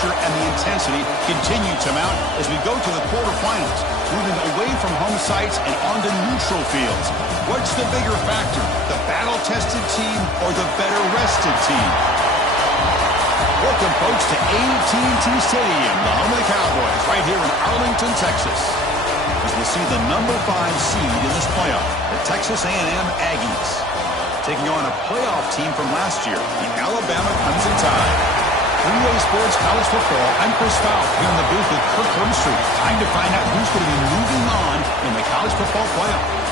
pressure and the intensity continue to mount as we go to the quarterfinals, moving away from home sites and onto neutral fields. What's the bigger factor, the battle-tested team or the better-rested team? Welcome, folks, to AT&T Stadium, the home of the Cowboys, right here in Arlington, Texas, as we'll see the number 5 seed in this playoff, the Texas A&M Aggies, taking on a playoff team from last year, the Alabama Crimson Tide. 3A Sports College Football, I'm Chris Fowl, here in the booth with Kirk Herbstreit. Time to find out who's going to be moving on in the college football playoff.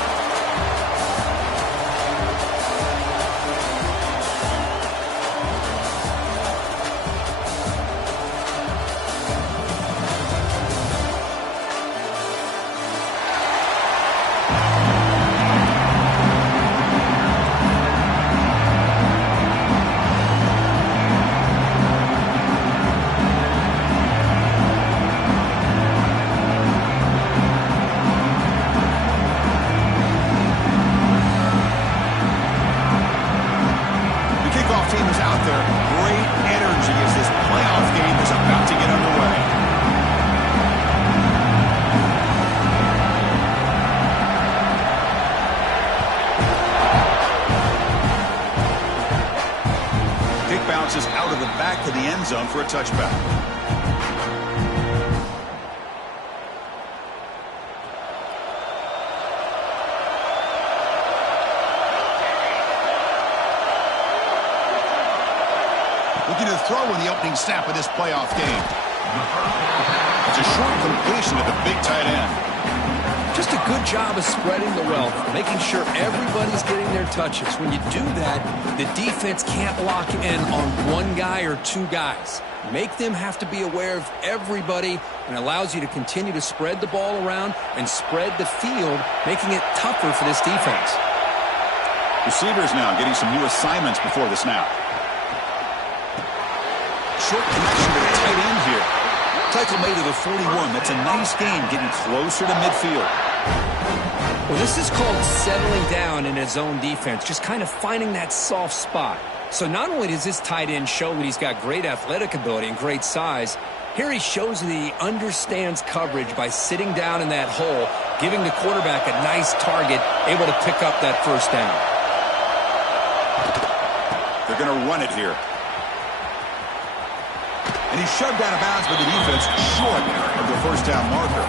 Out of the back to the end zone for a touchback. Looking to throw in the opening snap of this playoff game. It's a short completion to the big tight end. Just a good job of spreading the wealth, making sure everybody's getting their touches. When you do that, the defense can't lock in on one guy or two guys. Make them have to be aware of everybody, and allows you to continue to spread the ball around and spread the field, making it tougher for this defense. Receivers now getting some new assignments before the snap. Short connection to the tight end here. Tackle made to the 41. That's a nice gain, getting closer to midfield. Well, this is called settling down in his zone defense, just kind of finding that soft spot. So not only does this tight end show that he's got great athletic ability and great size, here he shows that he understands coverage by sitting down in that hole, giving the quarterback a nice target, able to pick up that first down. They're going to run it here. And he's shoved out of bounds by the defense short of the first down marker.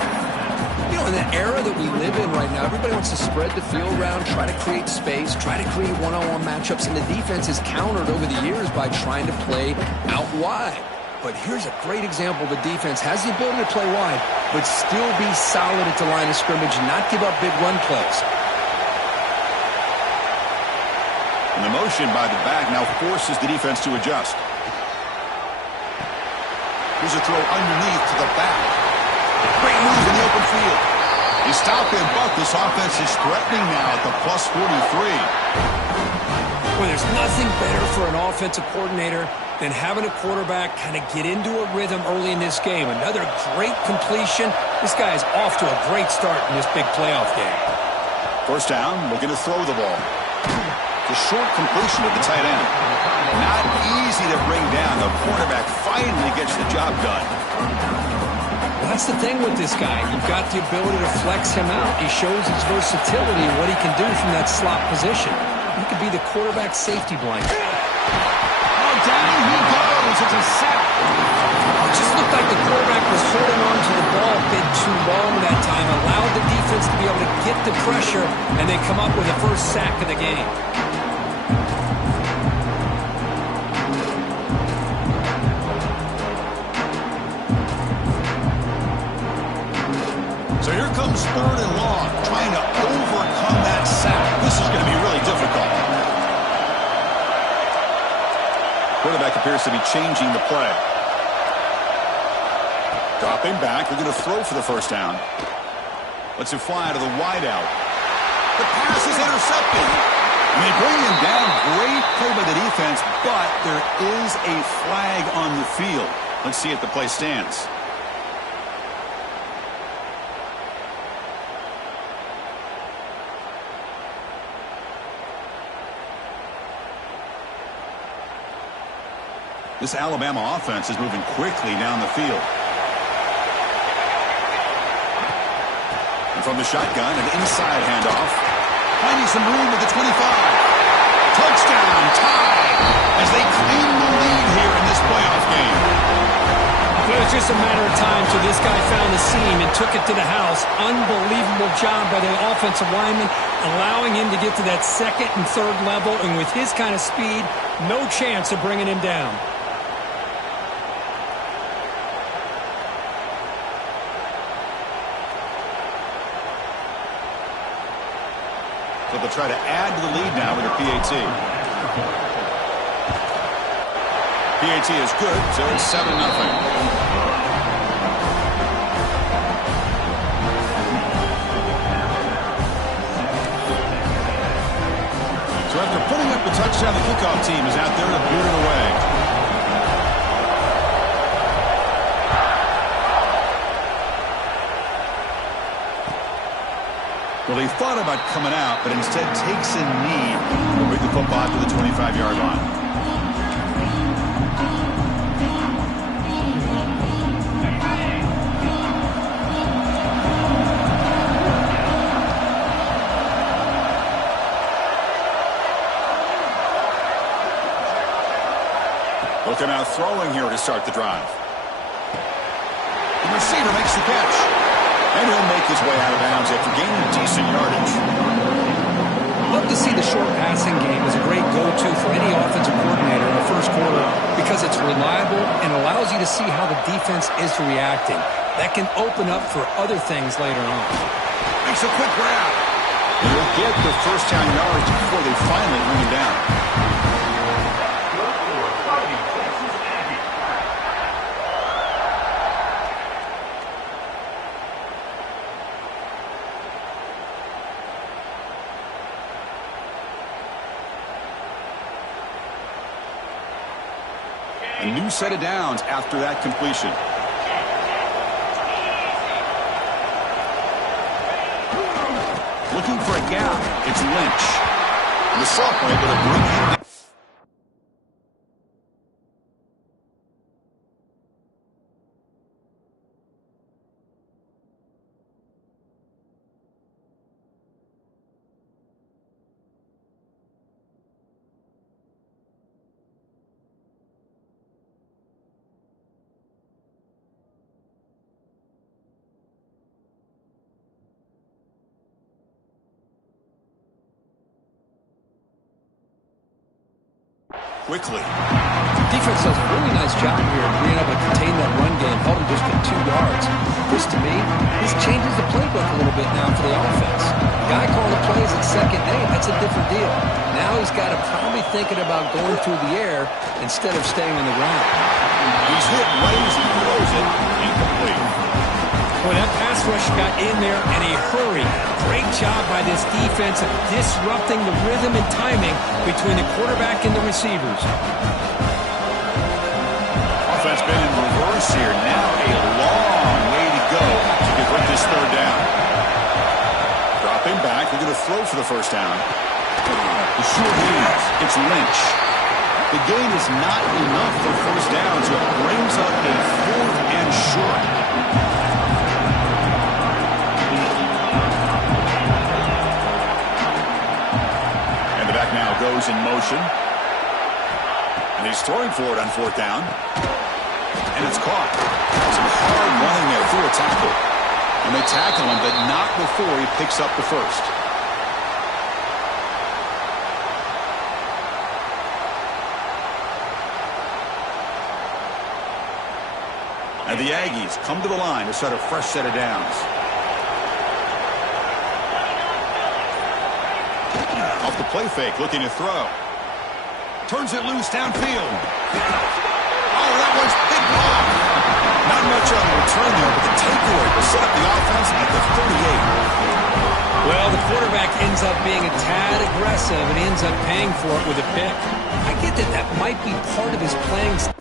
You know, in the era that we live in right now, everybody wants to spread the field around, try to create space, try to create one-on-one matchups, and the defense is countered over the years by trying to play out wide. But here's a great example. The defense has the ability to play wide, but still be solid at the line of scrimmage and not give up big run plays. And the motion by the back now forces the defense to adjust. Here's a throw underneath to the back. Great move in the open field. You stop and buck. This offense is threatening now at the plus 43. Well, there's nothing better for an offensive coordinator than having a quarterback kind of get into a rhythm early in this game. Another great completion. This guy is off to a great start in this big playoff game. First down, looking to throw the ball. The short completion with the tight end. Not easy to bring down. The quarterback finally gets the job done. Well, that's the thing with this guy. You've got the ability to flex him out. He shows his versatility and what he can do from that slot position. He could be the quarterback safety blanket. Oh, down he goes. It's a sack. It just looked like the quarterback was holding on to the ball a bit too long that time. Allowed the defense to be able to get the pressure, and they come up with the first sack of the game. So here comes third and long, trying to overcome that sack. This is going to be really difficult. Quarterback appears to be changing the play. Dropping back, we're going to throw for the first down. Lets it fly to the wideout. The pass is intercepted. And they bring him down. Great play by the defense, but there is a flag on the field. Let's see if the play stands. This Alabama offense is moving quickly down the field. And from the shotgun, an inside handoff. Finding some room at the 25. Touchdown, tied, as they claim the lead here in this playoff game. It was just a matter of time till this guy found the seam and took it to the house. Unbelievable job by the offensive lineman, allowing him to get to that second and third level, and with his kind of speed, no chance of bringing him down. So they'll try to add to the lead now with a PAT. PAT is good, so it's 7-0. So after putting up the touchdown, the kickoff team is out there to boot it away. Well, he thought about coming out, but instead takes a knee to bring the football to the 25-yard line. Looking out throwing here to start the drive. The receiver makes the catch. And he'll make his way out of bounds after gaining decent yardage. Love to see the short passing game as a great go-to for any offensive coordinator in the first quarter because it's reliable and allows you to see how the defense is reacting. That can open up for other things later on. Makes a quick grab. And he'll get the first down yards before they finally bring him down. A new set of downs after that completion. Looking for a gap. It's Lynch. And the sophomore able to bring him down. Quickly. Defense does a really nice job here of being able to contain that run game, held him just to 2 yards. This, to me, this changes the playbook a little bit now for the offense. The guy calling the plays at second day, that's a different deal. Now he's got to probably thinking about going through the air instead of staying on the ground. He's hit right as he throws it. Incomplete. Well, that pass rush got in there in a hurry. Great job by this defense of disrupting the rhythm and timing between the quarterback and the receivers. Offense been in reverse here. Now a long way to go to convert this third down. Dropping back. They're going to throw for the first down. The short hands. It's Lynch. The gain is not enough for first down, so it brings up a 4th and short. Now goes in motion. And he's throwing for it on 4th down. And it's caught. Some hard running there through a tackle. And they tackle him, but not before he picks up the first. And the Aggies come to the line to start a fresh set of downs. Off the play fake, looking to throw. Turns it loose downfield. Oh, that one's picked off. Not much on the return there, but the takeaway will set up the offense at the 38. Well, the quarterback ends up being a tad aggressive and ends up paying for it with a pick. I get that that might be part of his playing style.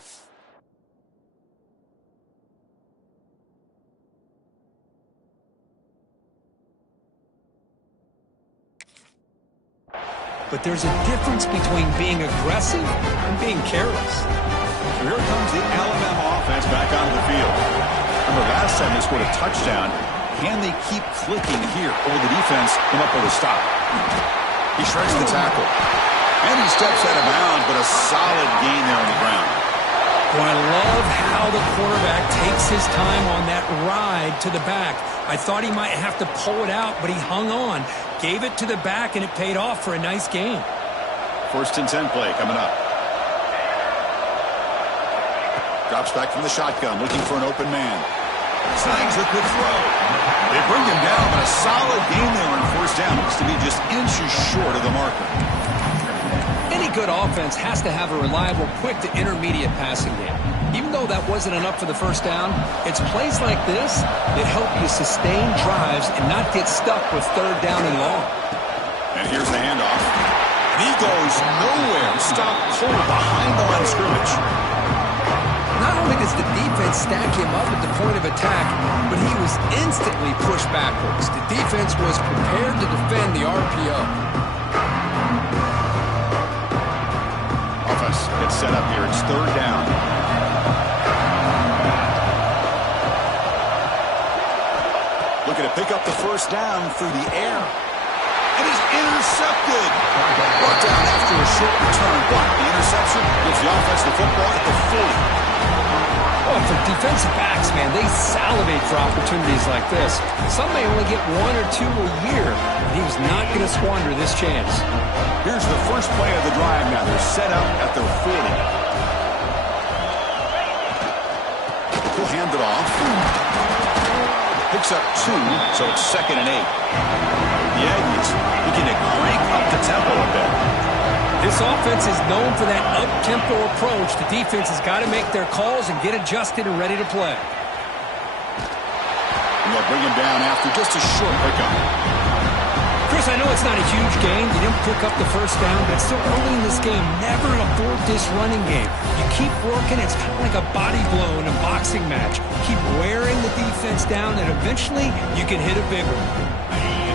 But there's a difference between being aggressive and being careless. So here comes the Alabama offense back onto the field. Remember, last time they scored a touchdown. Can they keep clicking here? Or will the defense come up with a stop? He shreds the tackle. And he steps out of bounds, but a solid gain there on the ground. Boy, I love how the quarterback takes his time on that ride to the back. I thought he might have to pull it out, but he hung on. Gave it to the back, and it paid off for a nice gain. 1st and 10 play coming up. Drops back from the shotgun, looking for an open man. Snags a good throw. They bring him down, but a solid gain there on 1st down. Looks to be just inches short of the marker. Any good offense has to have a reliable, quick to intermediate passing game. Even though that wasn't enough for the 1st down, it's plays like this that help you sustain drives and not get stuck with 3rd down and long. And here's the handoff. And he goes nowhere. Stopped cold behind the line of scrimmage. Not only does the defense stack him up at the point of attack, but he was instantly pushed backwards. The defense was prepared to defend the RPO. Offense gets set up here. It's 3rd down. Looking to pick up the 1st down through the air. And he's intercepted. Brought down after a short return. But the interception gives the offense the football at the 40. Oh, for defensive backs, man, they salivate for opportunities like this. Some may only get 1 or 2 a year, and he was not going to squander this chance. Here's the first play of the drive now. They're set up at their 40. He'll hand it off. Picks up 2, so it's 2nd and 8. The Aggies looking to crank up the tempo a bit. This offense is known for that up-tempo approach. The defense has got to make their calls and get adjusted and ready to play. And they'll bring him down after just a short pickup. Chris, I know it's not a huge gain. You didn't pick up the 1st down, but still early in this game, never abort this running game. You keep working. It's kind of like a body blow in a boxing match. Keep wearing the defense down, and eventually you can hit a big one.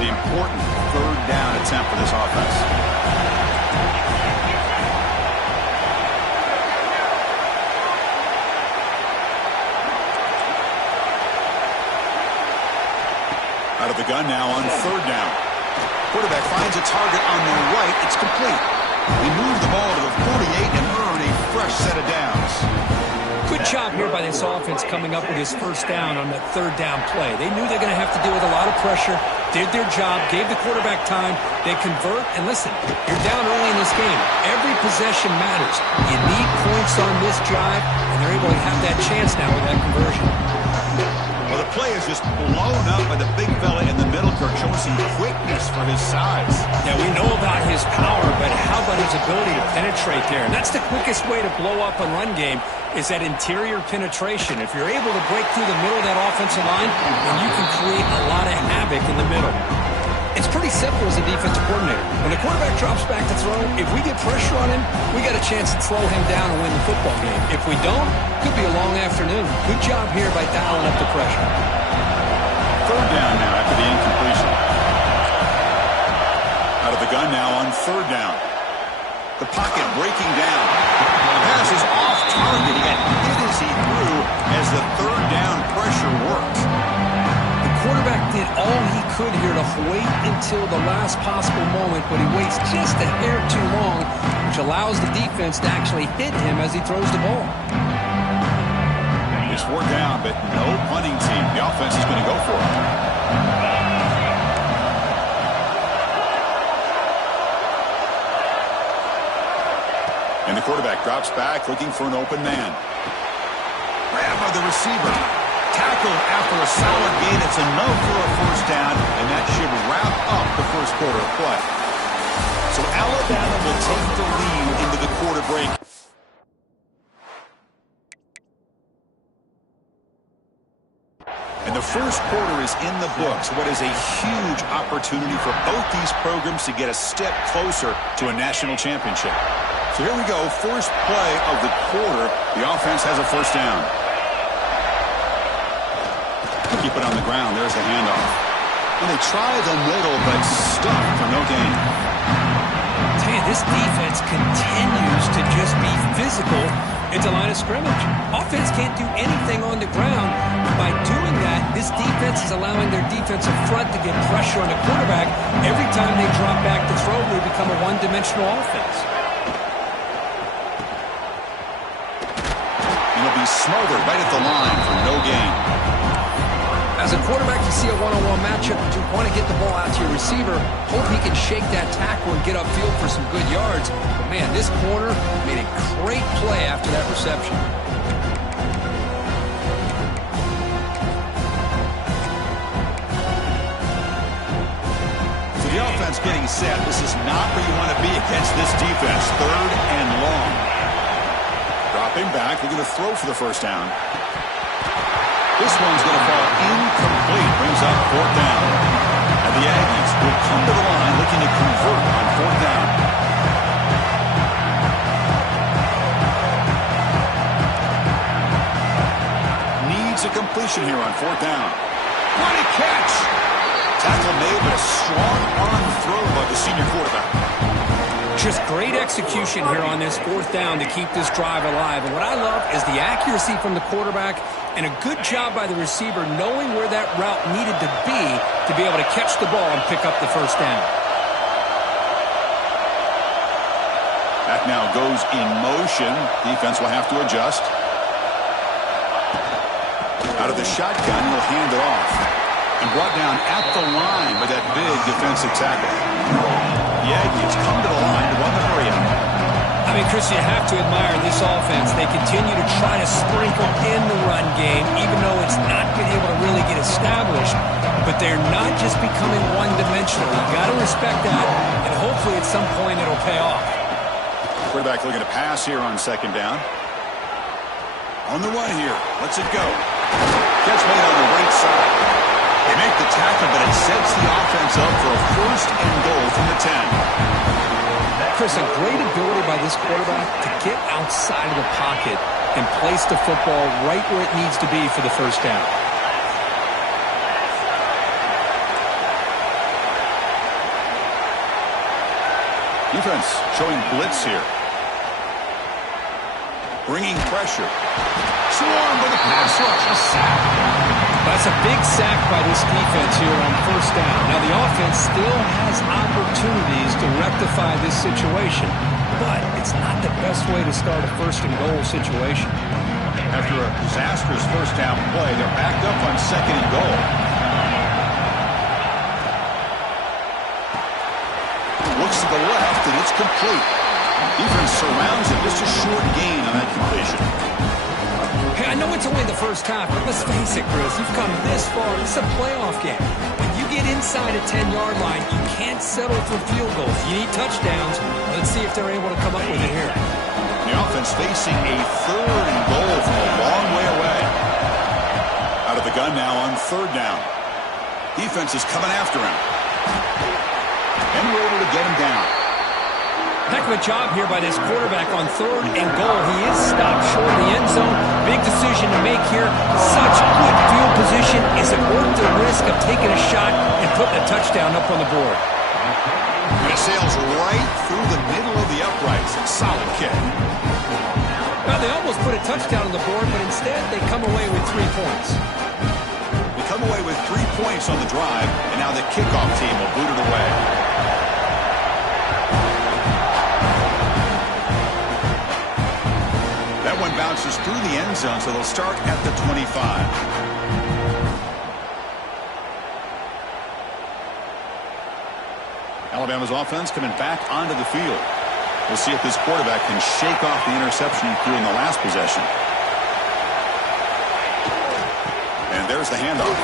An important 3rd down attempt for this offense. Out of the gun now on 3rd down. Quarterback finds a target on the right. It's complete. He moved the ball to the 48 and earned a fresh set of downs. Good job here by this offense coming up with his 1st down on that 3rd down play. They knew they're going to have to deal with a lot of pressure, did their job, gave the quarterback time. They convert, and listen, you're down early in this game. Every possession matters. You need points on this drive, and they're able to have that chance now with that conversion. Well, the play is just blown up by the big fella in the middle, Kirk, showing some quickness for his size. Yeah, we know about his power, but how about his ability to penetrate there? And that's the quickest way to blow up a run game, is that interior penetration. If you're able to break through the middle of that offensive line, then you can create a lot of havoc in the middle. It's pretty simple as a defensive coordinator. When the quarterback drops back to throw, if we get pressure on him, we got a chance to slow him down and win the football game. If we don't, could be a long afternoon. Good job here by dialing up the pressure. 3rd down now after the incompletion. Out of the gun now on 3rd down. The pocket breaking down. The pass is off target. He got hit as he threw as the 3rd down pressure worked. Quarterback did all he could here to wait until the last possible moment, but he waits just a hair too long, which allows the defense to actually hit him as he throws the ball. It's 4th down, but no punting team. The offense is going to go for it. And the quarterback drops back, looking for an open man. Grab by the receiver. Tackled after a solid gain. It's enough for a 1st down, and that should wrap up the 1st quarter of play. So Alabama will take the lead into the quarter break. And the 1st quarter is in the books. What is a huge opportunity for both these programs to get a step closer to a national championship. So here we go. 1st play of the quarter. The offense has a 1st down. Keep it on the ground. There's the handoff. And they try the middle, but stuck for no gain. Man, this defense continues to just be physical at the line of scrimmage. Offense can't do anything on the ground. By doing that, this defense is allowing their defensive front to get pressure on the quarterback. Every time they drop back to throw, they become a one-dimensional offense. He'll be smothered right at the line for no gain. As a quarterback, you see a one-on-one matchup, but you want to get the ball out to your receiver, hope he can shake that tackle and get upfield for some good yards. But man, this corner made a great play after that reception. So the offense getting set. This is not where you want to be against this defense. 3rd and long. Dropping back, looking to throw for the first down. This one's going to fall incomplete. Brings up 4th down. And the Aggies will come to the line looking to convert on 4th down. Needs a completion here on 4th down. What a catch! Tackle made, but a strong arm throw by the senior quarterback. Just great execution here on this 4th down to keep this drive alive. And what I love is the accuracy from the quarterback and a good job by the receiver knowing where that route needed to be able to catch the ball and pick up the first down. Back now goes in motion. Defense will have to adjust. Out of the shotgun, he'll hand it off. And brought down at the line with that big defensive tackle. The Aggies come to the line to run the hurry up. I mean, Chris, you have to admire this offense. They continue to try to sprinkle in the run game, even though it's not been able to really get established. But they're not just becoming one-dimensional. You got to respect that, and hopefully at some point it'll pay off. Quarterback looking to pass here on 2nd down. On the run here. Let's it go. Catch made on the right side. They make the tackle, but it sets the offense up for a 1st and goal from the 10. Chris, a great ability by this quarterback to get outside of the pocket and place the football right where it needs to be for the first down. Defense showing blitz here. Bringing pressure. Swarm with a pass rush. A sack. That's a big sack by this defense here on 1st down. Now, the offense still has opportunities to rectify this situation, but it's not the best way to start a 1st and goal situation. After a disastrous 1st down play, they're backed up on 2nd and goal. Looks to the left, and it's complete. Defense surrounds him. Just a short gain on that completion. Hey, I know it's only the first half, but let's face it, Chris. You've come this far. This is a playoff game. When you get inside a 10-yard line, you can't settle for field goals. You need touchdowns. Let's see if they're able to come up with it here. The offense facing a 3rd and goal from a long way away. Out of the gun now on 3rd down. Defense is coming after him. And we're able to get him down. Heck of a job here by this quarterback on 3rd and goal. He is stopped short of the end zone. Big decision to make here. Such good field position. Is it worth the risk of taking a shot and putting a touchdown up on the board? He sails right through the middle of the uprights. Solid kick. Well, they almost put a touchdown on the board, but instead they come away with 3 points. They come away with 3 points on the drive, and now the kickoff team will boot it away. That one bounces through the end zone, so they'll start at the 25. Alabama's offense coming back onto the field. We'll see if this quarterback can shake off the interception he threw in the last possession. And there's the handoff.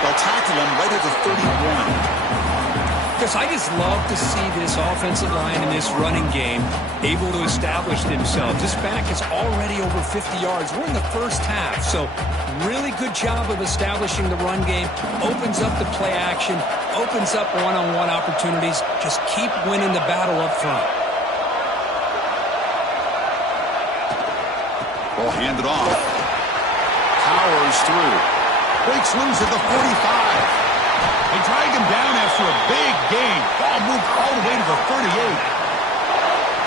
They'll tackle him right at the 31. Chris, I just love to see this offensive line in this running game able to establish themselves. This back is already over 50 yards. We're in the first half, so really good job of establishing the run game. Opens up the play action, opens up one-on-one opportunities. Just keep winning the battle up front. Ball handed off. Powers through. Breaks loose at the 45. They drag him down after a big gain. Ball moved all the way to the 38.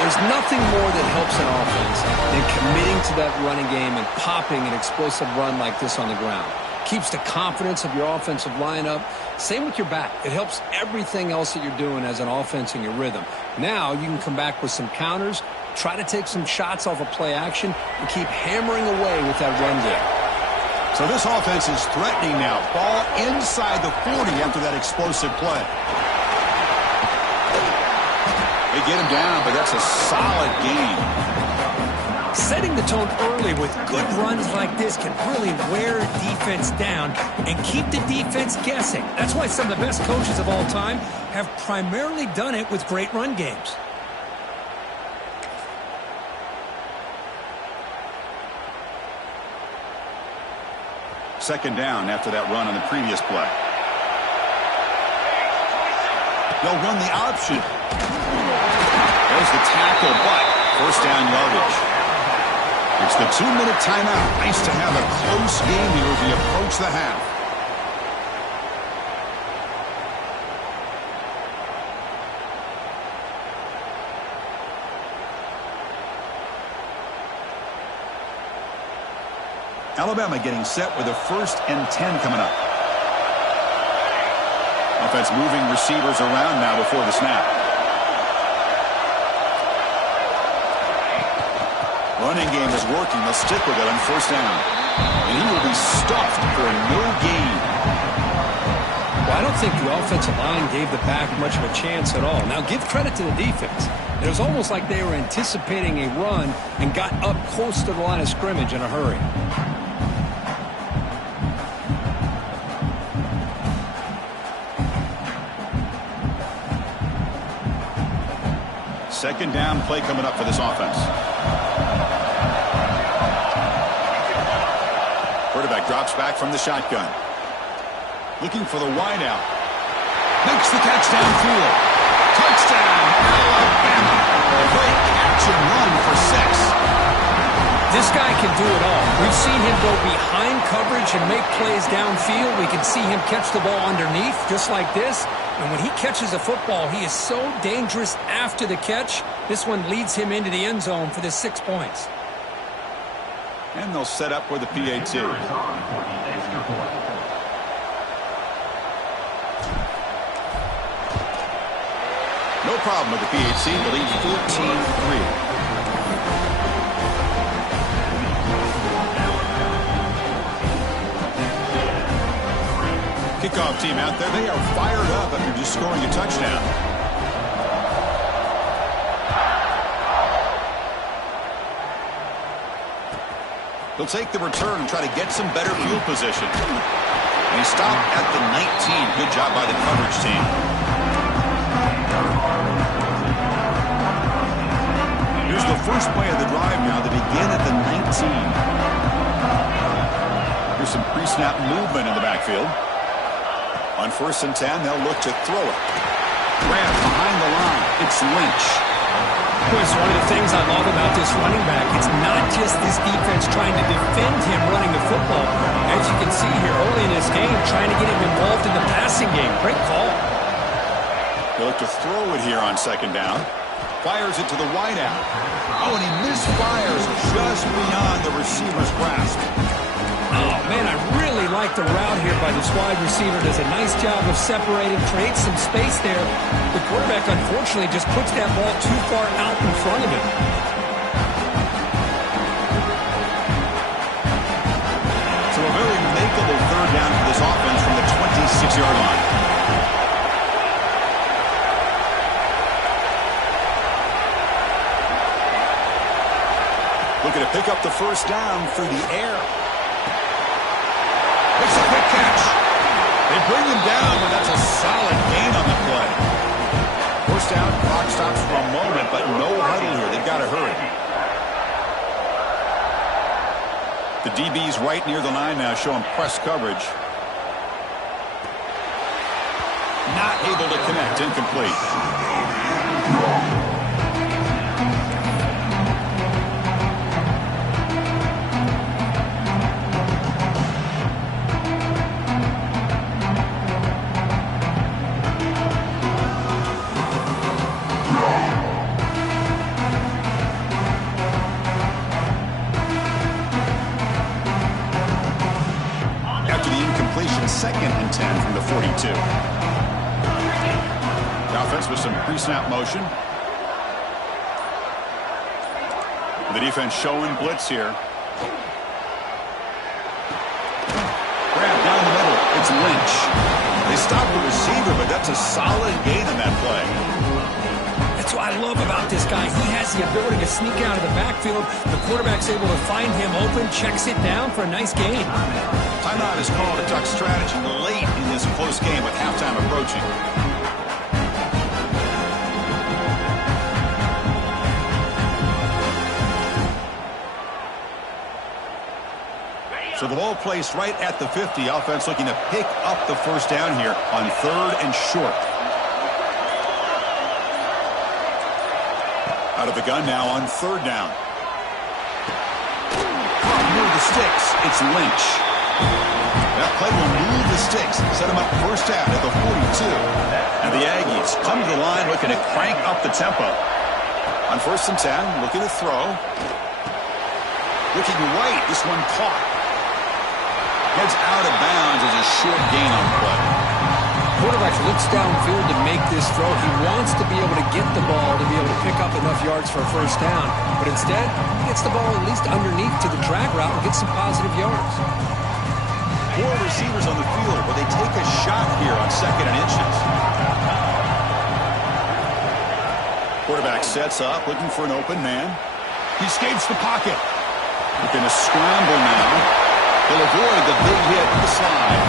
There's nothing more that helps an offense than committing to that running game and popping an explosive run like this on the ground. Keeps the confidence of your offensive lineup. Same with your back. It helps everything else that you're doing as an offense in your rhythm. Now you can come back with some counters, try to take some shots off of play action, and keep hammering away with that run game. So this offense is threatening now. Ball inside the 40 after that explosive play. They get him down, but that's a solid gain. Setting the tone early with good runs like this can really wear a defense down and keep the defense guessing. That's why some of the best coaches of all time have primarily done it with great run games. Second down after that run on the previous play. They'll run the option. There's the tackle, but first down yardage. It's the 2-minute timeout. Nice to have a close game here as we approach the half. Alabama getting set with a 1st and 10 coming up. Offense moving receivers around now before the snap. Running game is working. They'll stick with it on 1st down. And he will be stuffed for no gain. Well, I don't think the offensive line gave the back much of a chance at all. Now, give credit to the defense. It was almost like they were anticipating a run and got up close to the line of scrimmage in a hurry. Second down play coming up for this offense. Quarterback drops back from the shotgun. Looking for the wideout. Makes the catch downfield. Touchdown, Alabama. Great catch and run for 6. This guy can do it all. We've seen him go behind coverage and make plays downfield. We can see him catch the ball underneath, just like this. And when he catches a football, he is so dangerous after the catch. This one leads him into the end zone for the 6 points. And they'll set up for the PAT. No problem with the PAT. The lead 14-3. Kickoff team out there. They are fired up after just scoring a touchdown. They'll take the return and try to get some better field position. And he stopped at the 19. Good job by the coverage team. Here's the first play of the drive now to begin at the 19. Here's some pre-snap movement in the backfield. On 1st and 10, they'll look to throw it. Grant behind the line. It's Lynch. Boys, one of the things I love about this running back, it's not just this defense trying to defend him running the football. As you can see here early in this game, trying to get him involved in the passing game. Great call. They look to throw it here on 2nd down. Fires it to the wideout. Oh, and he misfires just beyond the receiver's grasp. Oh, man, I really like the route here by this wide receiver. Does a nice job of separating, creates some space there. The quarterback, unfortunately, just puts that ball too far out in front of him. So a very makeable 3rd down for this offense from the 26-yard line. Looking to pick up the 1st down through the air. Makes a quick catch. They bring him down, but that's a solid gain on the play. 1st down, clock stops for a moment, but no huddle here. They've got to hurry. The DB's right near the line now, showing press coverage. Not able to connect, incomplete. 2nd and 10 from the 42. The offense with some pre-snap motion. The defense showing blitz here. Grab down the middle. It's Lynch. They stop the receiver, but that's a solid gain in that play. That's what I love about this guy. He has the ability to sneak out of the backfield. The quarterback's able to find him open, checks it down for a nice gain. Timeout is called to talk strategy late in this close game with halftime approaching. So the ball placed right at the 50. Offense looking to pick up the first down here on 3rd and short. Out of the gun now on 3rd down. Move the sticks. It's Lynch. That play will move the sticks. Set him up first down at the 42. And the Aggies come to the line looking to crank up the tempo. On 1st and 10, looking to throw. Looking right. This one caught. Heads out of bounds as a short gain on the play. Quarterback looks downfield to make this throw. He wants to be able to get the ball to be able to pick up enough yards for a first down. But instead, he gets the ball at least underneath to the drag route and gets some positive yards. 4 receivers on the field where they take a shot here on 2nd and inches. Quarterback sets up, looking for an open man. He escapes the pocket. Looking to scramble now. He'll avoid the big hit with the slide.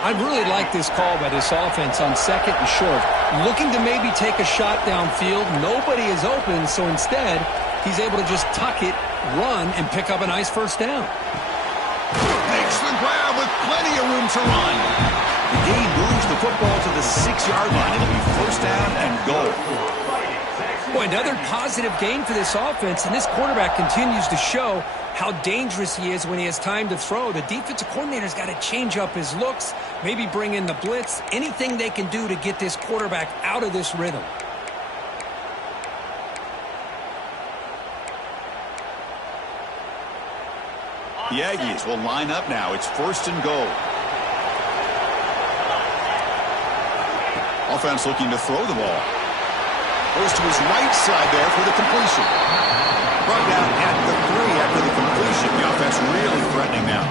I really like this call by this offense on 2nd and short. Looking to maybe take a shot downfield. Nobody is open, so instead, he's able to just tuck it, run, and pick up a nice first down. Makes the grab with plenty of room to run. The gain moves the football to the 6-yard line. It'll be first down and goal. Boy, another positive gain for this offense, and this quarterback continues to show how dangerous he is when he has time to throw. The defensive coordinator's got to change up his looks, maybe bring in the blitz, anything they can do to get this quarterback out of this rhythm. The Aggies will line up now. It's 1st and goal. Offense looking to throw the ball. Goes to his right side there for the completion. Brought down at the 3 after the completion. The offense really threatening now.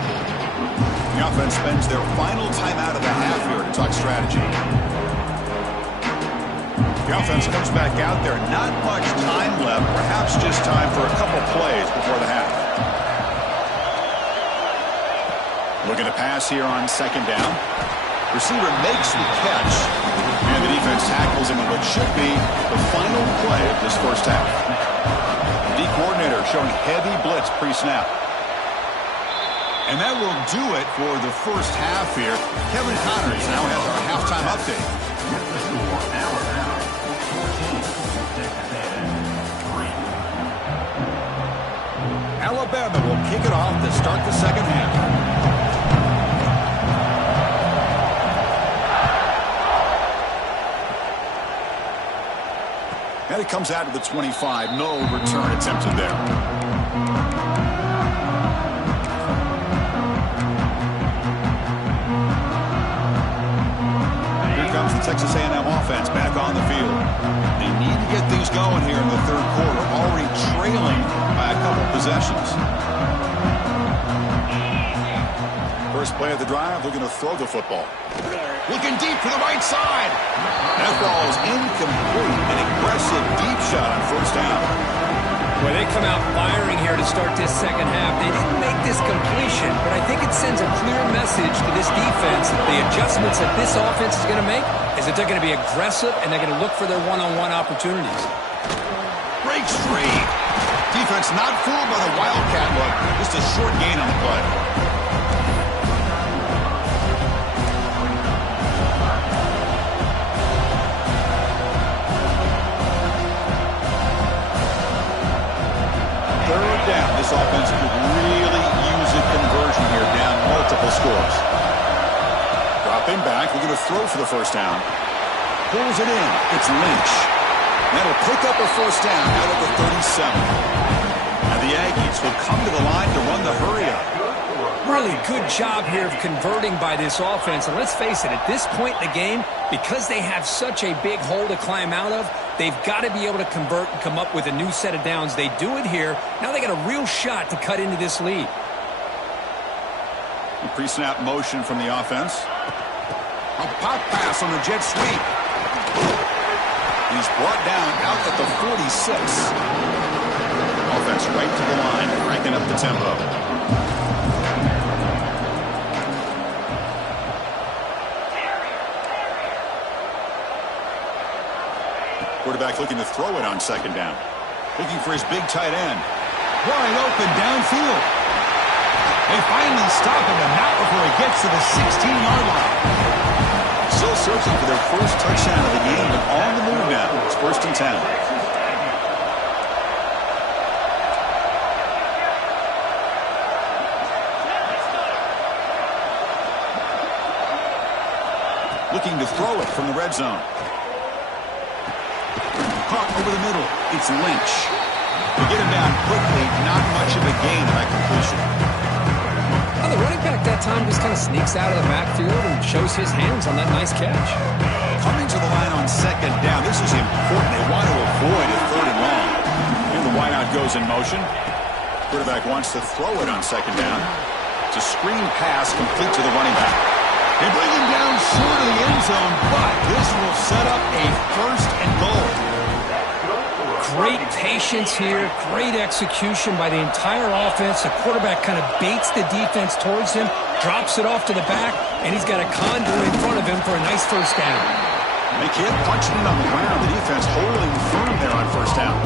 The offense spends their final timeout of the half here to talk strategy. The offense comes back out there. Not much time left. Perhaps just time for a couple plays before the half. Looking to pass here on 2nd down. Receiver makes the catch. And the defense tackles him in what should be the final play of this first half. The coordinator showing heavy blitz pre-snap. And that will do it for the first half here. Kevin Connors now has our halftime update. Alabama will kick it off to start the second half. And it comes out to the 25. No return attempted there. Here comes the Texas A&M offense back on the field. They need to get things going here in the 3rd quarter, already trailing by a couple possessions. First play of the drive, looking to throw the football. Looking deep to the right side. That ball is incomplete. An aggressive deep shot on first down. Well, they come out firing here to start this second half. They didn't make this completion, but I think it sends a clear message to this defense that the adjustments that this offense is going to make is that they're going to be aggressive and they're going to look for their one-on-one opportunities. Breaks free. Defense not fooled by the Wildcat look. Just a short gain on the play. This offense could really use a conversion here, down multiple scores. Dropping back, we're going to throw for the first down. Pulls it in. It's Lynch. That'll pick up a first down out of the 37. Now the Aggies will come to the line to run the hurry-up. Really good job here of converting by this offense. And let's face it, at this point in the game, because they have such a big hole to climb out of, they've got to be able to convert and come up with a new set of downs. They do it here. Now they got a real shot to cut into this lead. Pre-snap motion from the offense. A pop pass on the jet sweep. He's brought down out at the 46. Offense right to the line, cranking up the tempo. Quarterback looking to throw it on second down. Looking for his big tight end. Wide open downfield. They finally stop him, and not before he gets to the 16-yard line. Still searching for their first touchdown of the game, but on the move now. It's 1st and 10. Looking to throw it from the red zone. Caught over the middle. It's Lynch. To get him down quickly, not much of a gain on that completion. Well, the running back that time just kind of sneaks out of the backfield and shows his hands on that nice catch. Coming to the line on second down. This is important. They want to avoid a 3rd and long. Here the wideout goes in motion. Quarterback wants to throw it on second down. It's a screen pass complete to the running back. They bring him down short of the end zone, but this will set up a 1st and goal. Great patience here, great execution by the entire offense. The quarterback kind of baits the defense towards him, drops it off to the back, and he's got a conduit in front of him for a nice 1st down. They can't punch it on the ground. The defense holding firm there on 1st down.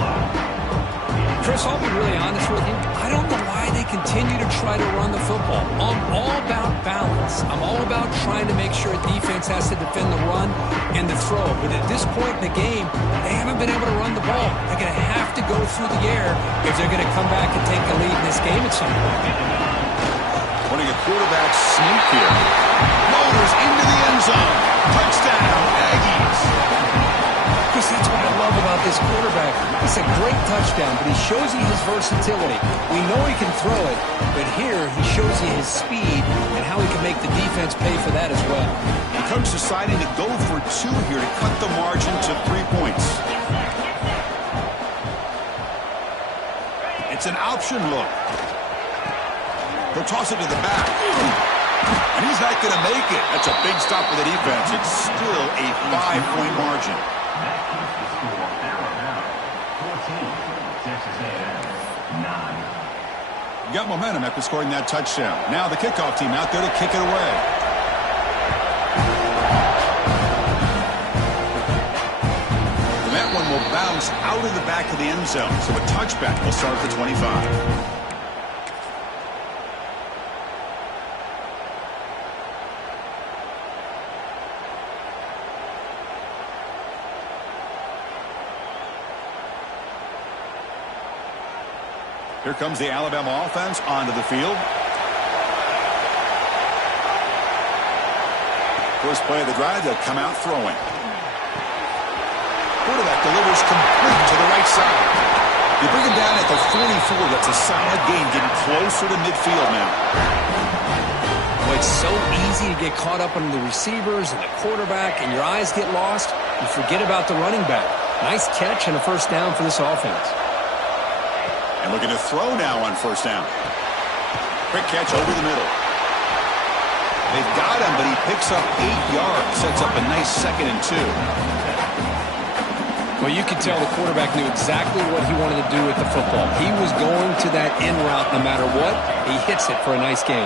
Chris, I'll be really honest with you. I don't know why they continue to try to run the football. I'm all about balance. I'm all about trying to make sure a defense has to defend the run and the throw. But at this point in the game, they haven't been able to run the ball. They're going to have to go through the air if they're going to come back and take the lead in this game at some point. Running a quarterback sneak here. Motors into the end zone. Touchdown, Aggies. Chris, that's what I love about this quarterback. It's a great touchdown, but he shows you his versatility. We know he can throw it, but here he shows you his speed and how he can make the defense pay for that as well. The coach deciding to go for 2 here to cut the margin to 3 points. It's an option look. He'll toss it to the back. And he's not going to make it. That's a big stop for the defense. It's still a 5-point margin. Got momentum after scoring that touchdown. Now the kickoff team out there to kick it away. And that one will bounce out of the back of the end zone. So a touchback will start at the 25. Here comes the Alabama offense onto the field. First play of the drive, they'll come out throwing. Quarterback delivers complete to the right side. You bring him down at the 44. That's a solid gain, getting closer to midfield now. Well, it's so easy to get caught up on the receivers and the quarterback, and your eyes get lost. You forget about the running back. Nice catch and a 1st down for this offense. And looking to throw now on 1st down. Quick catch over the middle. They've got him, but he picks up 8 yards. Sets up a nice 2nd and 2. Well, you could tell the quarterback knew exactly what he wanted to do with the football. He was going to that in route no matter what. He hits it for a nice gain.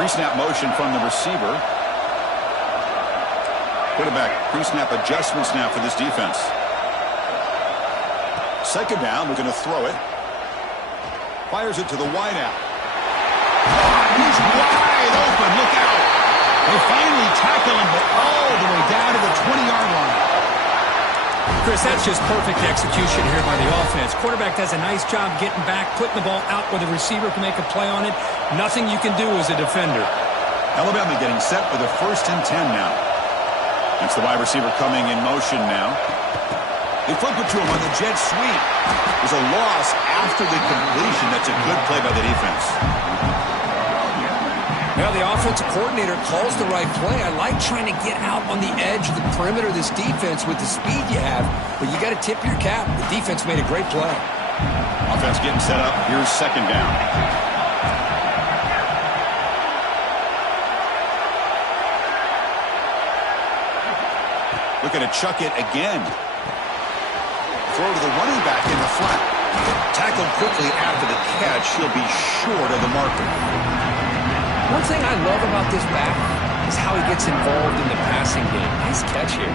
Pre-snap motion from the receiver. Quarterback pre-snap adjustments now for this defense. 2nd down, looking to throw it. Fires it to the wideout. He's wide open. Look out. They finally tackle him, but all the way down to the 20-yard line. Chris, that's just perfect execution here by the offense. Quarterback does a nice job getting back, putting the ball out where the receiver can make a play on it. Nothing you can do as a defender. Alabama getting set for the 1st and 10 now. It's the wide receiver coming in motion now. They flip it to him on the jet sweep. There's a loss after the completion. That's a good play by the defense. Now the offensive coordinator calls the right play. I like trying to get out on the edge of the perimeter of this defense with the speed you have, but you got to tip your cap. The defense made a great play. Offense getting set up. Here's second down. Looking to chuck it again. Throw to the running back in the flat. Tackled quickly after the catch. He'll be short of the marker. One thing I love about this back is how he gets involved in the passing game. Nice catch here.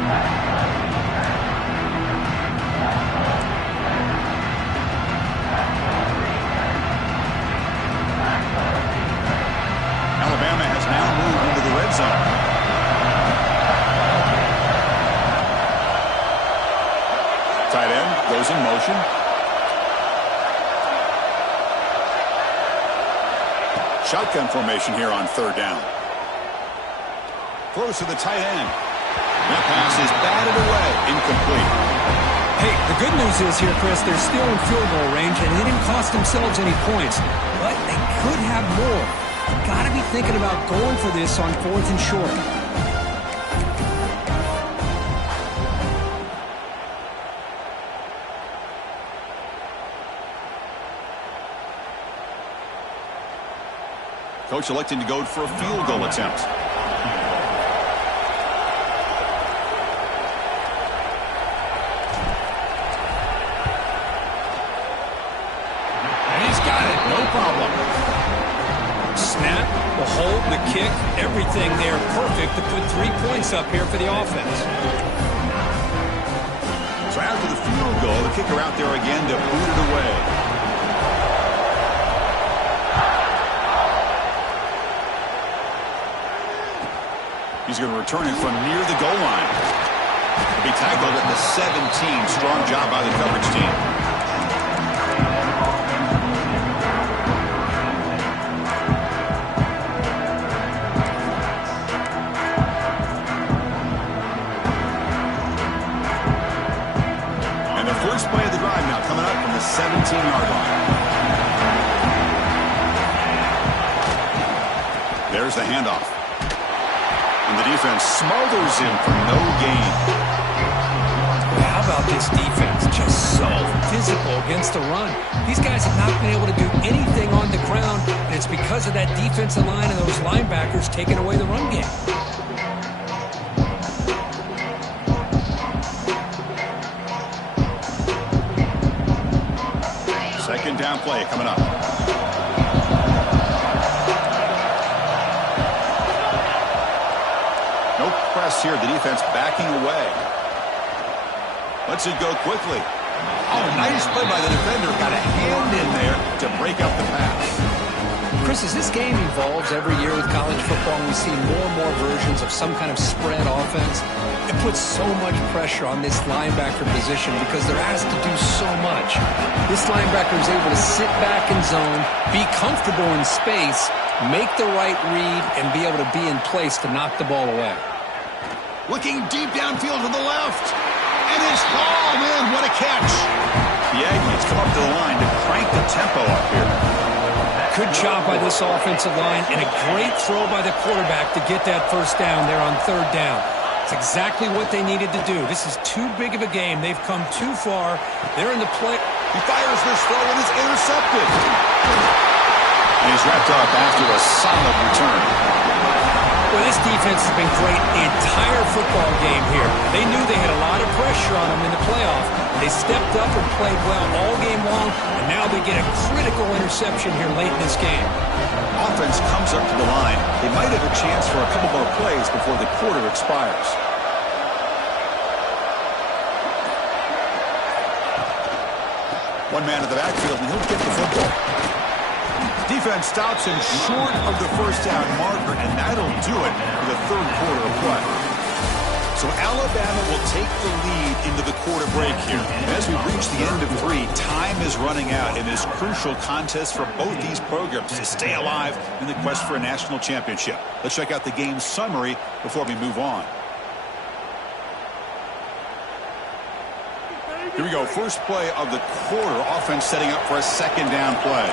Alabama has now moved into the red zone. Tight end goes in motion. Shotgun formation here on third down. Throws to the tight end. That pass is batted away. Incomplete. Hey, the good news is here, Chris, they're still in field goal range, and they didn't cost themselves any points. But they could have more. You got to be thinking about going for this on 4th and short. Coach electing to go for a field goal attempt. And he's got it. No problem. Snap, the hold, the kick, everything there perfect to put 3 points up here for the offense. So after the field goal, the kicker out there again to boot it away. He's going to return it from near the goal line. He'll be tackled at the 17. Strong job by the coverage team. And the first play of the drive now coming up from the 17-yard line. There's the handoff. And the defense smothers him for no gain. How about this defense? Just so physical against the run. These guys have not been able to do anything on the ground, and it's because of that defensive line and those linebackers taking away the run game. Second down play coming up. Here, the defense backing away. Lets it go quickly. Oh, nice play by the defender. Got a hand in there to break up the pass. Chris, as this game evolves every year with college football, and we see more and more versions of some kind of spread offense, it puts so much pressure on this linebacker position because they're asked to do so much. This linebacker is able to sit back in zone, be comfortable in space, make the right read, and be able to be in place to knock the ball away. Looking deep downfield to the left. And it's, oh man, what a catch. The Aggies come up to the line to crank the tempo up here. Good job by this offensive line and a great throw by the quarterback to get that first down there on third down. It's exactly what they needed to do. This is too big of a game. They've come too far. They're in the play. He fires this throw and it's intercepted. And he's wrapped up after a solid return. Well, this defense has been great the entire football game here. They knew they had a lot of pressure on them in the playoff. They stepped up and played well all game long, and now they get a critical interception here late in this game. Offense comes up to the line. They might have a chance for a couple more plays before the quarter expires. One man in the backfield, and he'll get the football. Defense stops him short of the first down marker, and that'll do it for the third quarter of play. So Alabama will take the lead into the quarter break here. And as we reach the end of 3, time is running out in this crucial contest for both these programs to stay alive in the quest for a national championship. Let's check out the game summary before we move on. Here we go. First play of the quarter. Offense setting up for a second down play.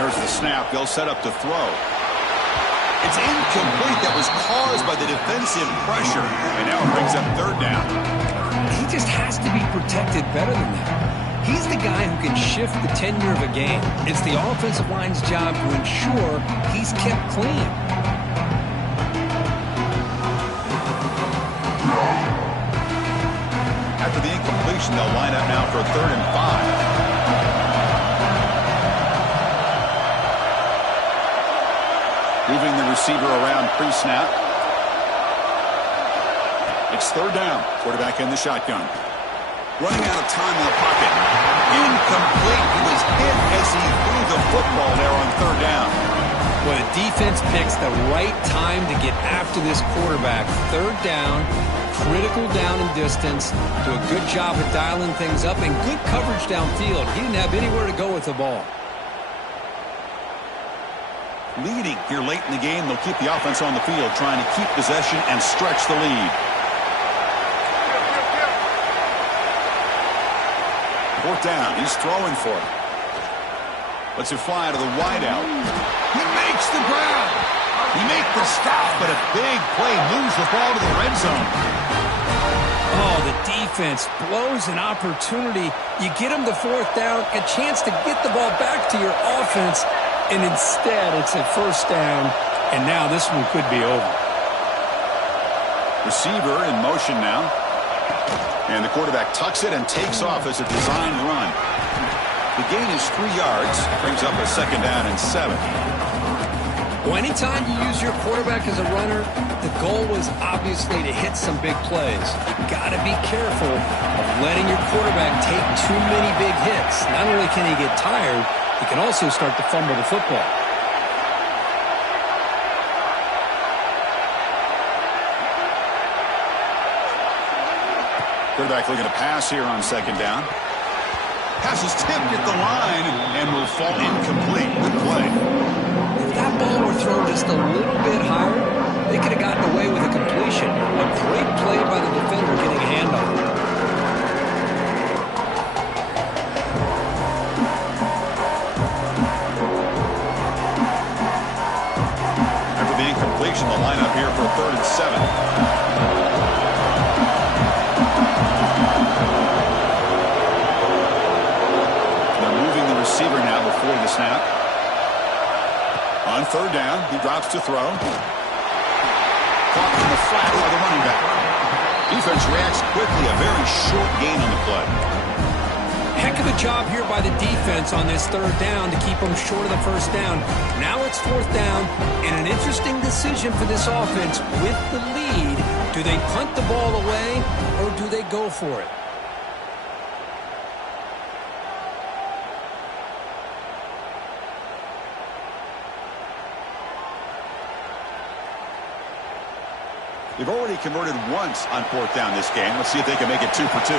There's the snap. They'll set up to throw. It's incomplete. That was caused by the defensive pressure. And now it brings up third down. He just has to be protected better than that. He's the guy who can shift the tenure of a game. It's the offensive line's job to ensure he's kept clean. After the incompletion, they'll line up now for a 3rd and 5. Moving the receiver around pre-snap. It's 3rd down. Quarterback in the shotgun. Running out of time in the pocket. Incomplete. He was hit as he threw the football there on 3rd down. When a defense picks the right time to get after this quarterback, 3rd down, critical down and distance, do a good job of dialing things up, and good coverage downfield. He didn't have anywhere to go with the ball. Leading here late in the game, they'll keep the offense on the field, trying to keep possession and stretch the lead. 4th down, he's throwing for it. Lets it fly to the wideout. He makes the grab. He makes the stop, but a big play moves the ball to the red zone. Oh, the defense blows an opportunity. You get him the 4th down, a chance to get the ball back to your offense, and instead it's a 1st down, and now this one could be over. Receiver in motion now. And the quarterback tucks it and takes off as a designed run. The gain is 3 yards, brings up a 2nd down and 7. Well, anytime you use your quarterback as a runner, the goal was obviously to hit some big plays. You got to be careful of letting your quarterback take too many big hits. Not only can he get tired, he can also start to fumble the football. Quarterback looking to pass here on 2nd down. Pass is tipped at the line and will fall incomplete. Good play. If that ball were thrown just a little bit higher, they could have gotten away with a completion. A great play by the defender getting a hand on it. After the incompletion, the lineup here for a 3rd and 7. Receiver now before the snap. On 3rd down, he drops to throw. Caught in the flat by the running back. Defense reacts quickly. A very short gain on the play. Heck of a job here by the defense on this 3rd down to keep them short of the 1st down. Now it's 4th down, and an interesting decision for this offense with the lead. Do they punt the ball away, or do they go for it? They've already converted once on 4th down this game. Let's see if they can make it 2 for 2.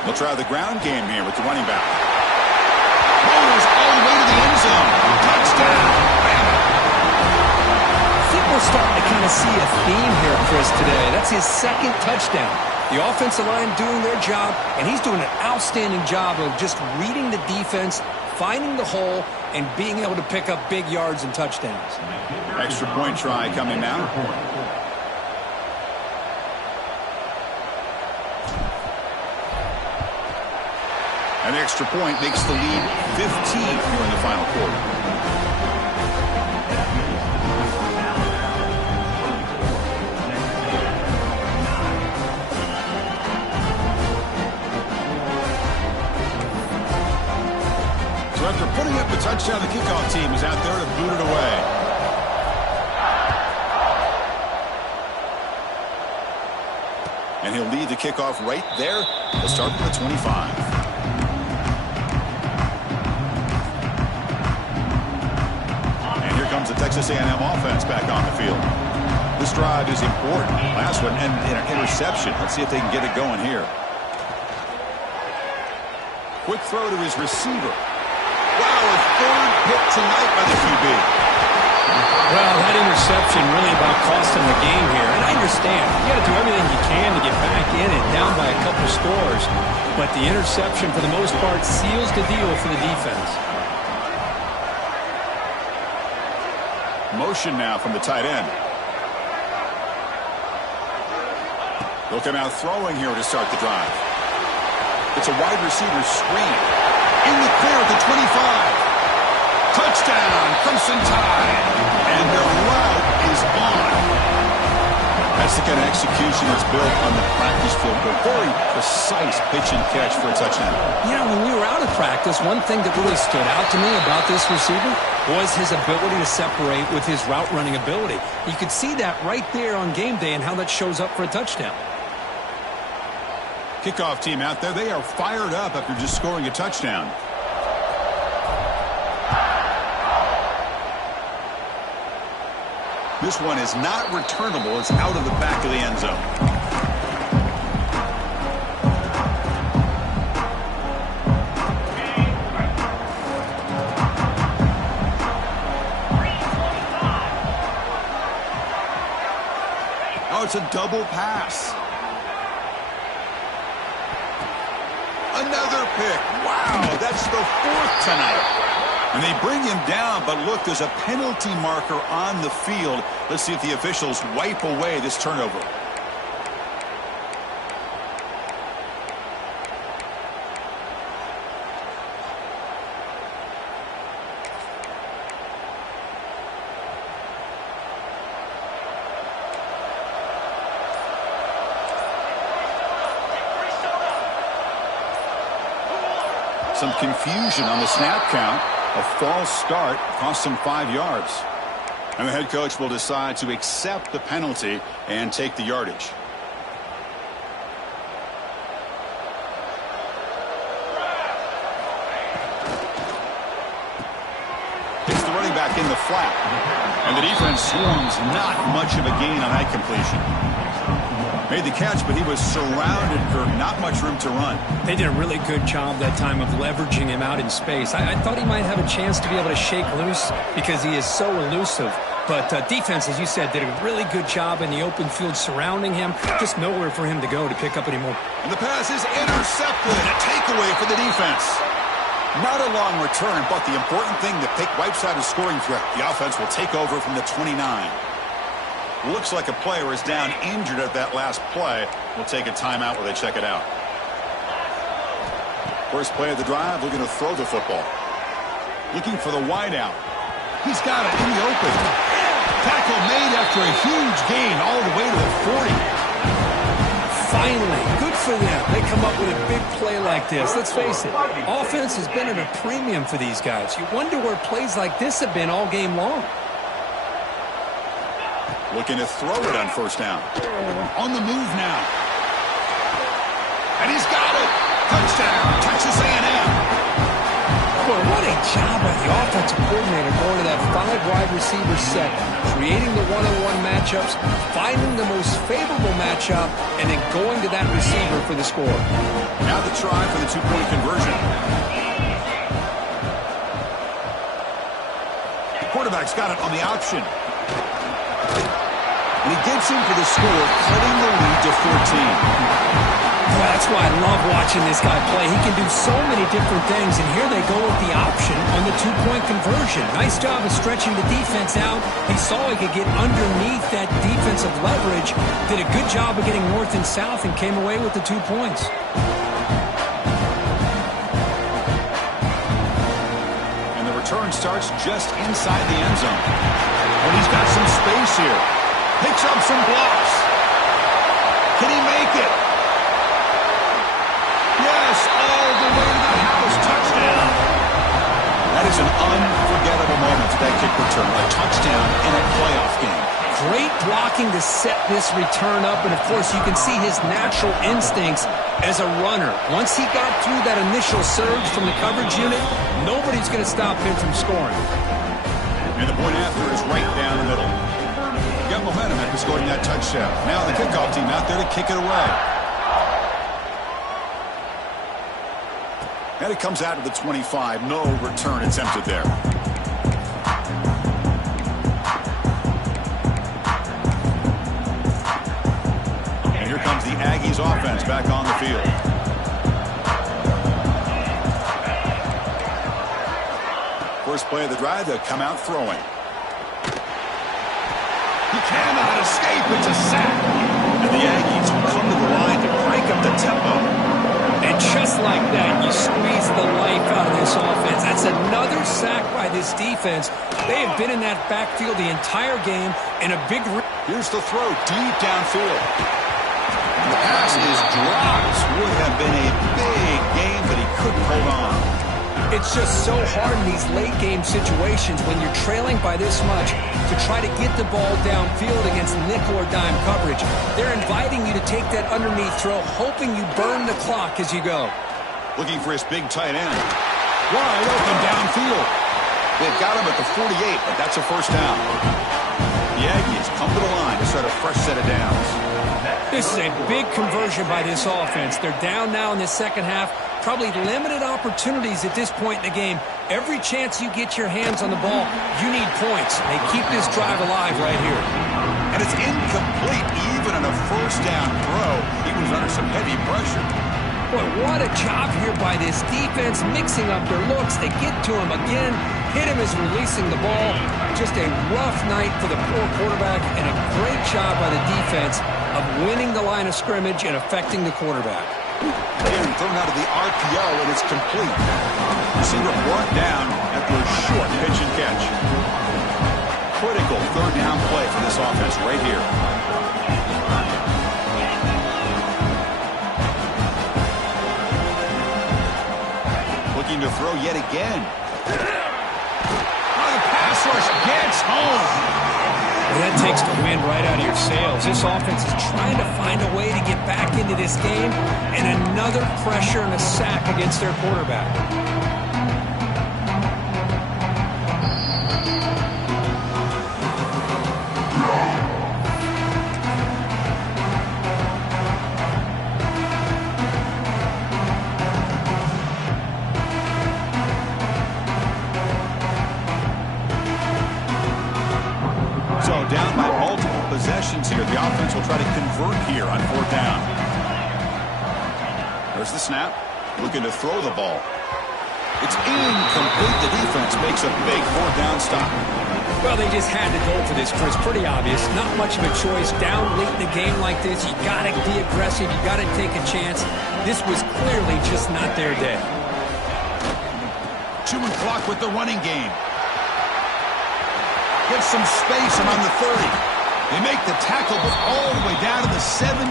They'll try the ground game here with the running back. Rolls all the way to the end zone. Touchdown. I think we're starting to kind of see a theme here, Chris, today. That's his 2nd touchdown. The offensive line doing their job, and he's doing an outstanding job of just reading the defense, finding the hole, and being able to pick up big yards and touchdowns. Extra point try coming now. An extra point makes the lead 15 here in the final quarter. So after putting up the touchdown, the kickoff team is out there to boot it away. And he'll lead the kickoff right there. He'll start from the 25. And here comes the Texas A&M offense back on the field. This drive is important. Last one and an interception. Let's see if they can get it going here. Quick throw to his receiver. Wow, a 3rd hit tonight by the QB. Well, that interception really about cost him the game here. And I understand. You got to do everything you can to get back in it, down by a couple scores. But the interception, for the most part, seals the deal for the defense. Motion now from the tight end. They'll come out throwing here to start the drive. It's a wide receiver screen. In the clear at the 25. Touchdown, Crimson Tide. And their route is on. That's the kind of execution that's built on the practice field. But very precise pitch and catch for a touchdown. You know, when we were out of practice, one thing that really stood out to me about this receiver was his ability to separate with his route running ability. You could see that right there on game day and how that shows up for a touchdown. Kickoff team out there. They are fired up after just scoring a touchdown. This one is not returnable. It's out of the back of the end zone. Oh, it's a double pass. Another pick. Wow, that's the 4th tonight. And they bring him down, but look, there's a penalty marker on the field. Let's see if the officials wipe away this turnover. Some confusion on the snap count. A false start cost him 5 yards. And the head coach will decide to accept the penalty and take the yardage. It's the running back in the flat. And the defense swarms. Not much of a gain on that completion. Made the catch, but he was surrounded for not much room to run. They did a really good job that time of leveraging him out in space. I thought he might have a chance to be able to shake loose because he is so elusive. But defense, as you said, did a really good job in the open field surrounding him. Just nowhere for him to go to pick up anymore. And the pass is intercepted. A takeaway for the defense. Not a long return, but the important thing, the pick wipes out a scoring threat. The offense will take over from the 29. Looks like a player is down injured at that last play. We'll take a timeout where they check it out. First play of the drive, looking to throw the football. Looking for the wideout. He's got it in the open. Tackle made after a huge gain all the way to the 40. Finally, good for them. They come up with a big play like this. Let's face it, offense has been at a premium for these guys. You wonder where plays like this have been all game long. Looking to throw it on first down. On the move now. And he's got it. Touchdown. Texas A&M. Boy, what a job by the offensive coordinator going to that 5-wide receiver set, creating the one-on-one matchups, finding the most favorable matchup, and then going to that receiver for the score. Now the try for the 2-point conversion. The quarterback's got it on the option. And he gets him for the score, cutting the lead to 14. Well, that's why I love watching this guy play. He can do so many different things, and here they go with the option on the 2-point conversion. Nice job of stretching the defense out. He saw he could get underneath that defensive leverage, did a good job of getting north and south, and came away with the 2 points. And the return starts just inside the end zone. But he's got some space here. Picks up some blocks. Can he make it? Yes, all the way to the house. Touchdown. That is an unforgettable moment for that kick return. A touchdown in a playoff game. Great blocking to set this return up, and of course you can see his natural instincts as a runner. Once he got through that initial surge from the coverage unit, nobody's going to stop him from scoring. And the point after is right down the middle. Got momentum after scoring that touchdown. Now the kickoff team out there to kick it away. And it comes out of the 25. No return attempted there. of the drive, they'll come out throwing. He cannot escape. It's a sack. And the Aggies will come to the line to crank up the tempo. And just like that, you squeeze the life out of this offense. That's another sack by this defense. They have been in that backfield the entire game, and a big... Here's the throw deep downfield. The pass is dropped. Would have been a big game, but he couldn't hold on. It's just so hard in these late-game situations when you're trailing by this much to try to get the ball downfield against nickel or dime coverage. They're inviting you to take that underneath throw, hoping you burn the clock as you go. Looking for his big tight end. Wide open downfield. They've got him at the 48, but that's a first down. The Aggies come to the line to start a fresh set of downs. This is a big conversion by this offense. They're down now in the second half. Probably limited opportunities at this point in the game. Every chance you get your hands on the ball, you need points. They keep this drive alive right here. And it's incomplete even on a first down throw. He was under some heavy pressure. Boy, what a job here by this defense, mixing up their looks. They get to him again, hit him as releasing the ball. Just a rough night for the poor quarterback, and a great job by the defense of winning the line of scrimmage and affecting the quarterback. Again, thrown out of the RPO, and it's complete. Receiver brought down after a short pitch and catch. Critical third down play for this offense right here. Looking to throw yet again. Oh, the pass rush gets home. Well, that takes the wind right out of your sails. This offense is trying to find a way to get back into this game, and another pressure and a sack against their quarterback. So down by multiple possessions here. The offense will try to convert here on fourth down. There's the snap. Looking to throw the ball. It's incomplete. The defense makes a big fourth down stop. Well, they just had to go for this, Chris. Pretty obvious. Not much of a choice. Down late in the game like this, you got to be aggressive. You got to take a chance. This was clearly just not their day. Chewing clock with the running game. Gets some space around the 30. They make the tackle, but all the way down to the 17.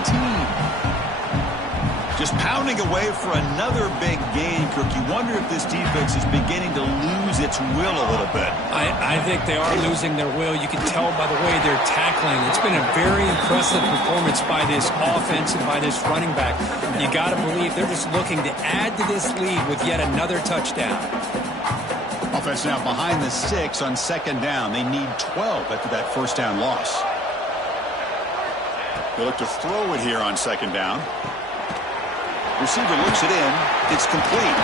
Just pounding away for another big gain, Kirk. You wonder if this defense is beginning to lose its will a little bit. I think they are losing their will. You can tell by the way they're tackling. It's been a very impressive performance by this offense and by this running back. You got to believe they're just looking to add to this lead with yet another touchdown. Offense now behind the 6 on second down. They need 12 after that first down loss. They look to throw it here on second down. Receiver looks it in. It's complete.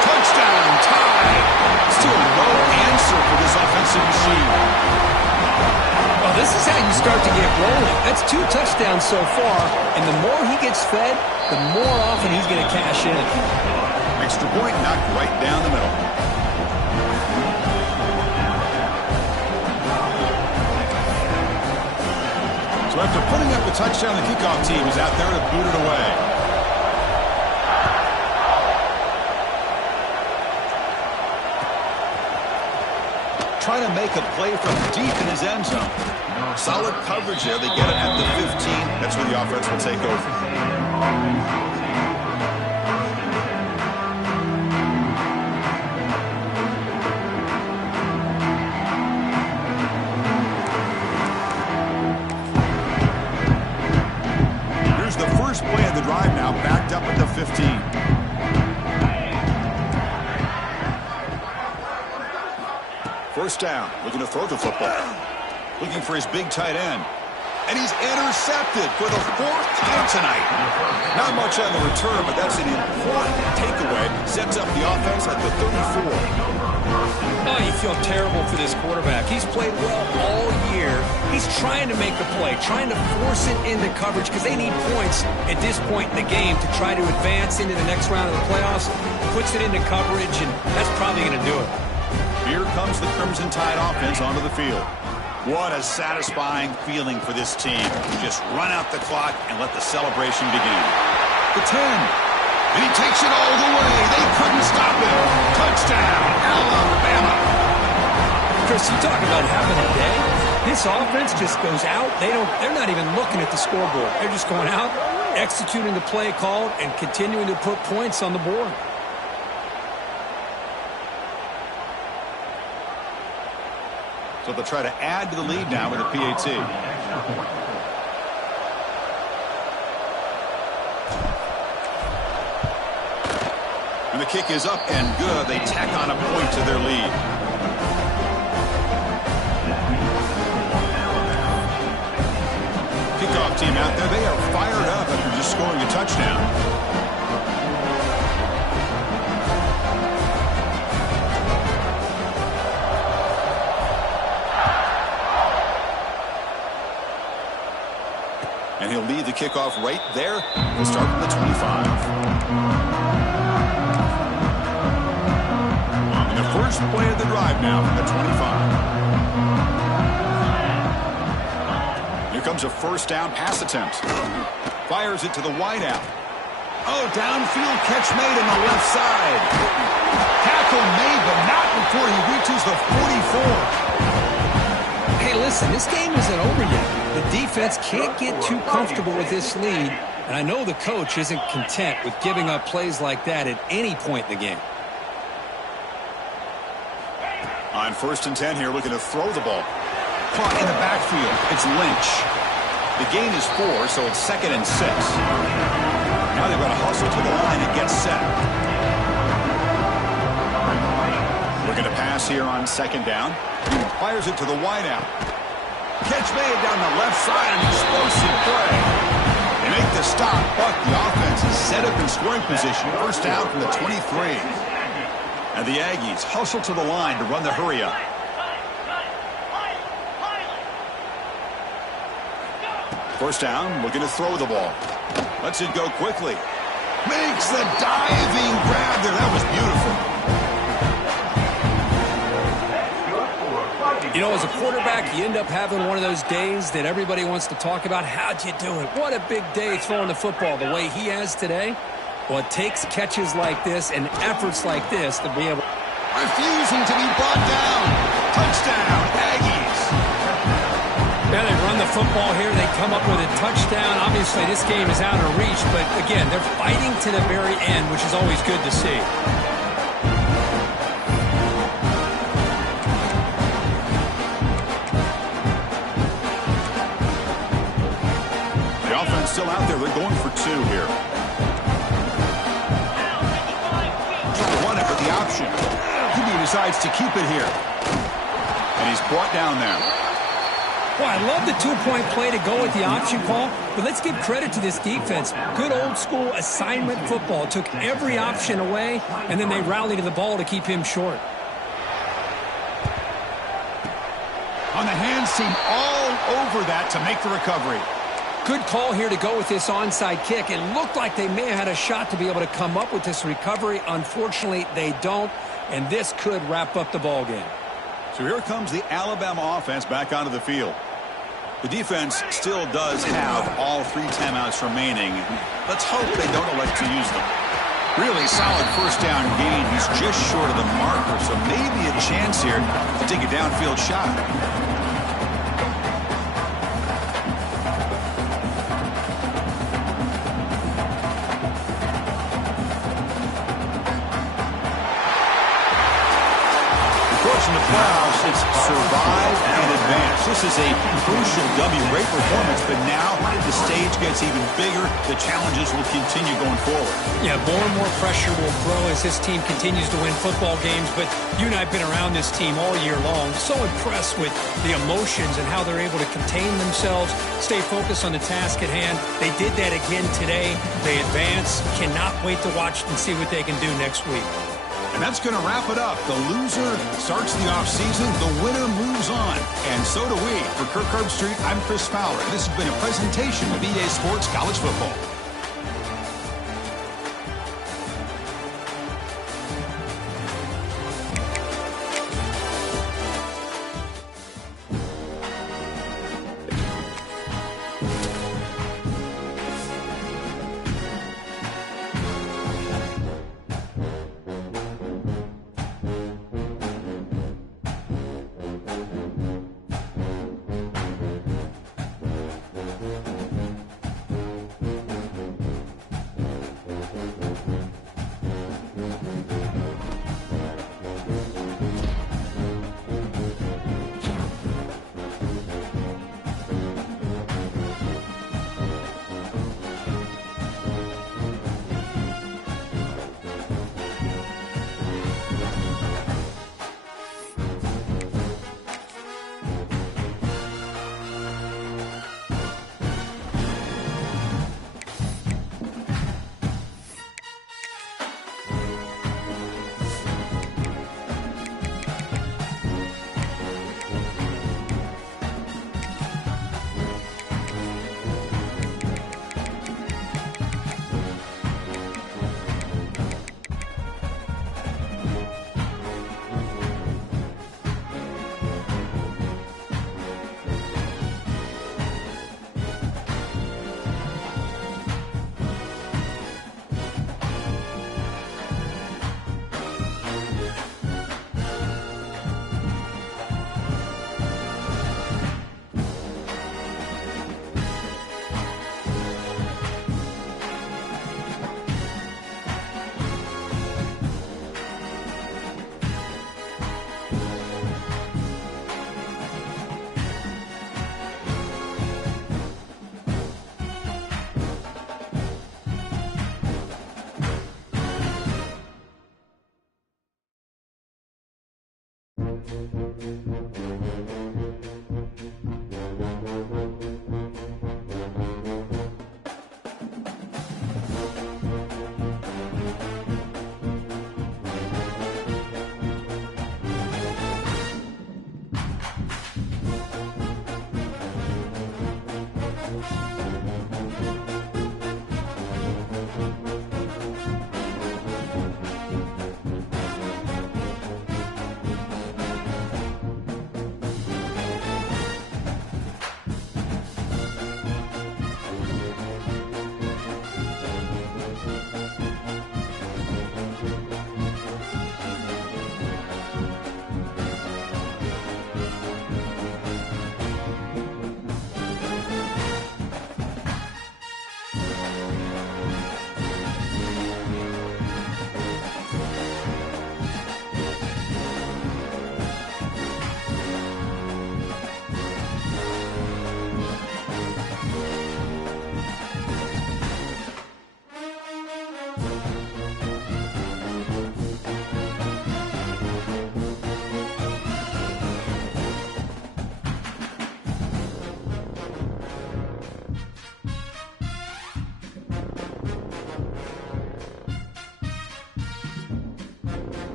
Touchdown, tie. Still no answer for this offensive machine. Well, this is how you start to get rolling. That's 2 touchdowns so far, and the more he gets fed, the more often he's going to cash in. Extra point knocked right down the middle. So after putting up a touchdown, the kickoff team is out there to boot it away. Trying to make a play from deep in his end zone. Solid coverage there. They get it at the 15. That's where the offense will take over. Play of the drive now, backed up at the 15. First down, looking to throw the football. Looking for his big tight end. And he's intercepted for the 4th time tonight. Not much on the return, but that's an important takeaway. Sets up the offense at the 34. Oh, you feel terrible for this quarterback. He's played well all year. He's trying to make a play, trying to force it into coverage because they need points at this point in the game to try to advance into the next round of the playoffs. Puts it into coverage, and that's probably going to do it. here comes the Crimson Tide offense onto the field. What a satisfying feeling for this team. Just run out the clock and let the celebration begin. The 10. And he takes it all the way. They couldn't stop him. Touchdown, Alabama. Chris, you talk about having a day. This offense just goes out. They're not even looking at the scoreboard. They're just going out, executing the play called, and continuing to put points on the board. So they'll try to add to the lead now with a PAT. And the kick is up and good. They tack on a point to their lead. Kickoff team out there. They are fired up after just scoring a touchdown. And he'll lead the kickoff right there. We'll start from the 25. And the first play of the drive now from the 25. Here comes a first down pass attempt. Fires it to the wideout. Oh, downfield catch made on the left side. Tackle made, but not before he reaches the 44. Hey, listen, this game isn't over yet. The defense can't get too comfortable with this lead, and I know the coach isn't content with giving up plays like that at any point in the game. On 1st and 10 here, looking to throw the ball. Caught in the backfield. It's Lynch. The gain is 4, so it's 2nd and 6. Now they've got to hustle to the line and get set. Looking to pass here on 2nd down. Fires it to the wideout. Catch made down the left side, an explosive play. They make the stop, but the offense is set up in scoring position. First down from the 23. And the Aggies hustle to the line to run the hurry up. First down, looking to throw the ball. Lets it go quickly. Makes the diving grab there. That was beautiful. You know, as a quarterback, you end up having one of those days that everybody wants to talk about. How'd you do it? What a big day throwing the football the way he has today. Well, it takes catches like this and efforts like this to be able... Refusing to be brought down. Touchdown, Aggies. Yeah, they run the football here. They come up with a touchdown. Obviously, this game is out of reach, but again, they're fighting to the very end, which is always good to see. The offense still out there. They're going for 2 here. Trying to run it with the option. He decides to keep it here. And he's brought down there. Well, I love the 2-point play to go with the option call, but let's give credit to this defense. Good old-school assignment football. Took every option away, and then they rallied to the ball to keep him short. On the hands team all over that to make the recovery. Good call here to go with this onside kick. It looked like they may have had a shot to be able to come up with this recovery. Unfortunately, they don't, and this could wrap up the ball game. So here comes the Alabama offense back onto the field. The defense still does have all 3 timeouts remaining. Let's hope they don't elect to use them. Really solid first down gain. He's just short of the marker, so maybe a chance here to take a downfield shot. In the playoffs, it's survive and advance. This is a crucial W. Great performance, but now the stage gets even bigger. The challenges will continue going forward. Yeah, more and more pressure will grow as this team continues to win football games, but you and I have been around this team all year long. So impressed with the emotions and how they're able to contain themselves, stay focused on the task at hand. They did that again today. They advance. Cannot wait to watch and see what they can do next week. And that's going to wrap it up. The loser starts the offseason. The winner moves on. And so do we. For Kirk Herbstreit, I'm Chris Fowler. This has been a presentation of EA Sports College Football.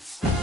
it.